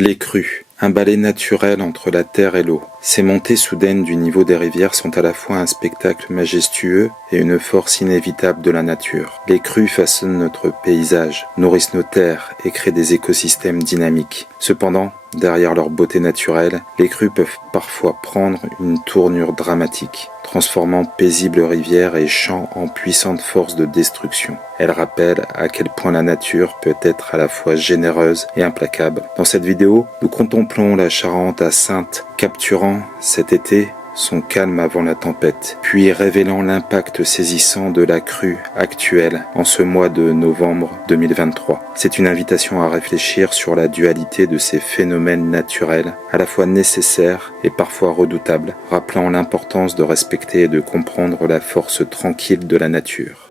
Les crues, un ballet naturel entre la terre et l'eau. Ces montées soudaines du niveau des rivières sont à la fois un spectacle majestueux et une force inévitable de la nature. Les crues façonnent notre paysage, nourrissent nos terres et créent des écosystèmes dynamiques. Cependant, derrière leur beauté naturelle, les crues peuvent parfois prendre une tournure dramatique, transformant paisibles rivières et champs en puissantes forces de destruction. Elles rappellent à quel point la nature peut être à la fois généreuse et implacable. Dans cette vidéo, nous contemplons la Charente à Saintes, capturant cet été son calme avant la tempête, puis révélant l'impact saisissant de la crue actuelle en ce mois de novembre 2023. C'est une invitation à réfléchir sur la dualité de ces phénomènes naturels, à la fois nécessaires et parfois redoutables, rappelant l'importance de respecter et de comprendre la force tranquille de la nature.